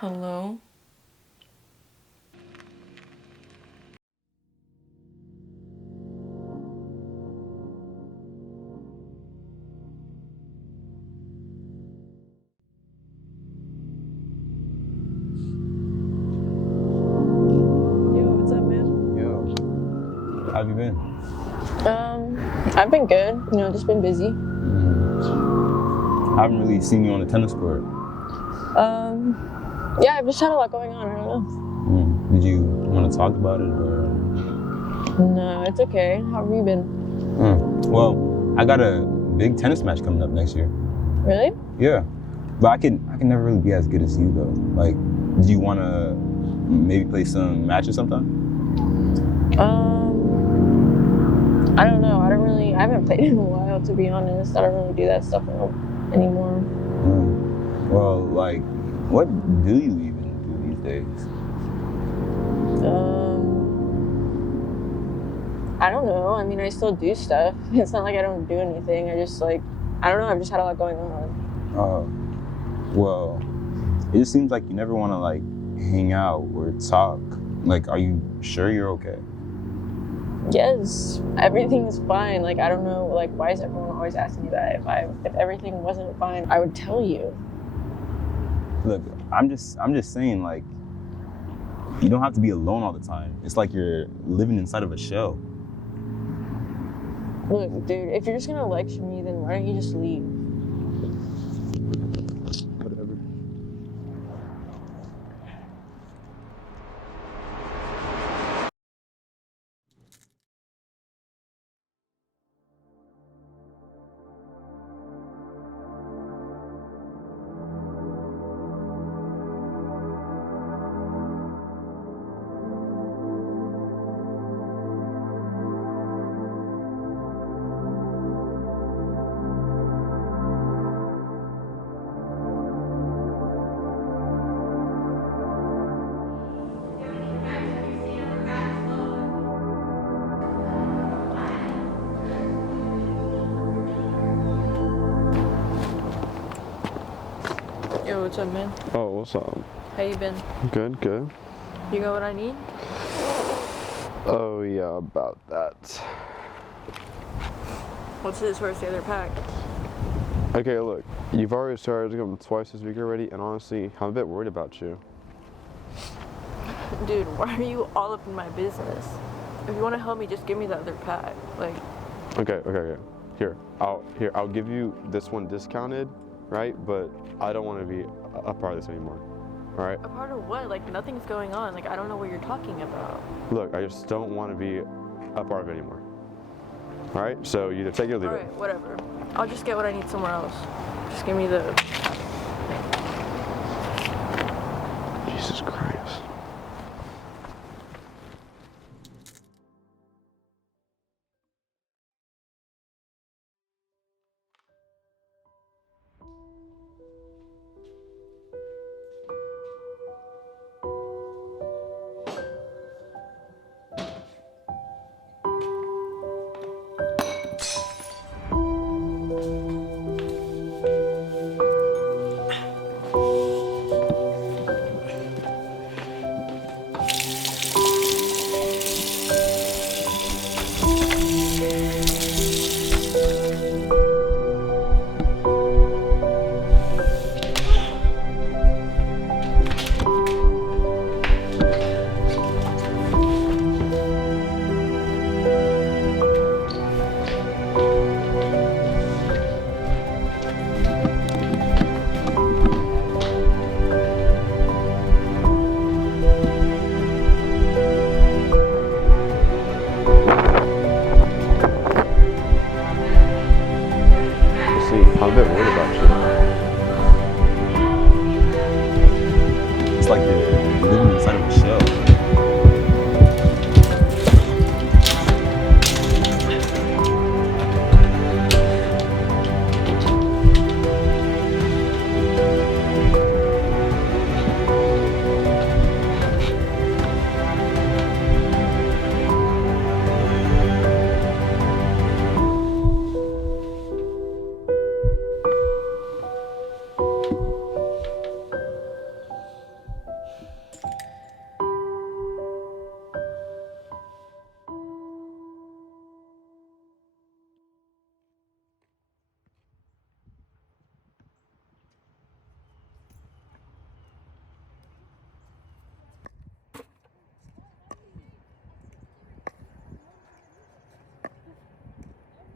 Hello? Yo, what's up, man? Yo, how have you been? I've been good. Just been busy. I haven't really seen you on the tennis court. Yeah, I've just had a lot going on. I don't know. Did you want to talk about it or? No, it's okay. How have you been? Well, I got a big tennis match coming up next year. Really? Yeah, but I can never really be as good as you though. Like, do you want to maybe play some matches sometime? I don't know. I haven't played in a while, to be honest. I don't really do that stuff anymore. Well, like, what do you even do these days? I don't know. I mean, I still do stuff. It's not like I don't do anything. I don't know. I've just had a lot going on. Well, it just seems like you never want to like hang out or talk. Like, are you sure you're okay? Yes, everything's fine. Like, I don't know, like, why is everyone always asking me that? If everything wasn't fine, I would tell you. Look, I'm just saying, like, you don't have to be alone all the time. It's like you're living inside of a shell. Look, dude, if you're just gonna lecture me, then why don't you just leave? Whatever. Yo, what's up, man? Oh, what's up? How you been? Good, good. You got what I need? Oh, yeah, about that. What's this? Where's the other pack? Okay, look, you've already started to come twice this week already, and honestly, I'm a bit worried about you. Dude, why are you all up in my business? If you want to help me, just give me the other pack. Like, Okay. Here, I'll give you this one discounted, right? But I don't want to be a part of this anymore. All right? a part of what? Like, nothing's going on. Like, I don't know what you're talking about. Look, I just don't want to be a part of it anymore. All right? So you either take it or leave it. Alright, whatever. I'll just get what I need somewhere else. Just give me the... Jesus Christ.